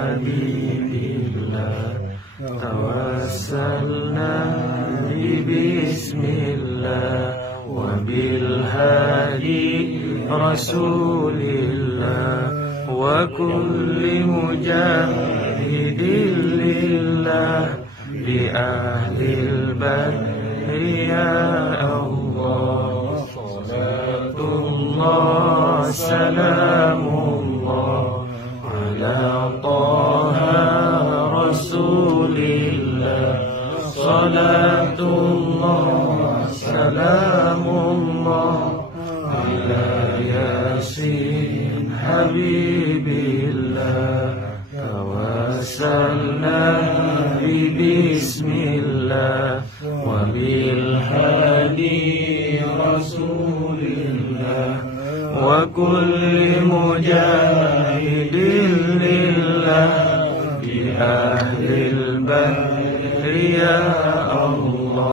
حبيب الله توسلنا بسم الله وبالهادي رسول الله وكل مجاهد لله بأهل البدر يا الله صلاة الله سلام الله على طه رسول الله صلاة الله سلام الله على ياسين حبيب الله توسلنا بسم الله وبالهادي رسول الله وكل مجاهد لله بأهل البدر يا الله